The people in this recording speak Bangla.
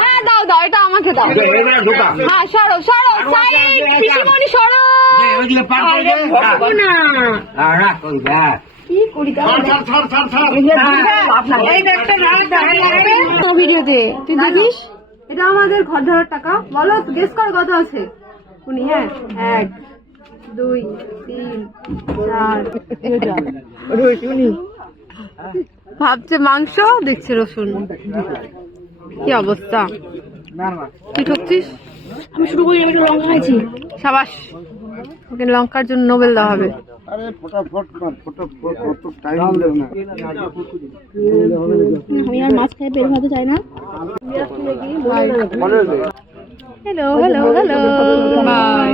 হ্যাঁ দাও দাও, এটা আমাকে দাও। হ্যাঁ সরো সরো, সাইড পিসিমণি সরো। আরে ভগবানা, কি করি ভিডিওতে তুই দেখিস। এটা আমাদের ঘর ধরার টাকা। বলো গেস কর কত আছে। উনি হ্যাঁ 1 2 3 4 ভাবছে মাংস, দেখছে রসুন। কি অবস্থা, তুই ঠকছিস। আমি শুরু করি, আমি লঙ্কা খাইছি। সাবাস, ওকে লঙ্কার জন্য নোবেল দেওয়া হবে। আরে ফটাফট কর, ফটাফট, কত টাইম লাগে না। আমি আর মাছ খাই বের হতে চাই না। Hello hello hello, by.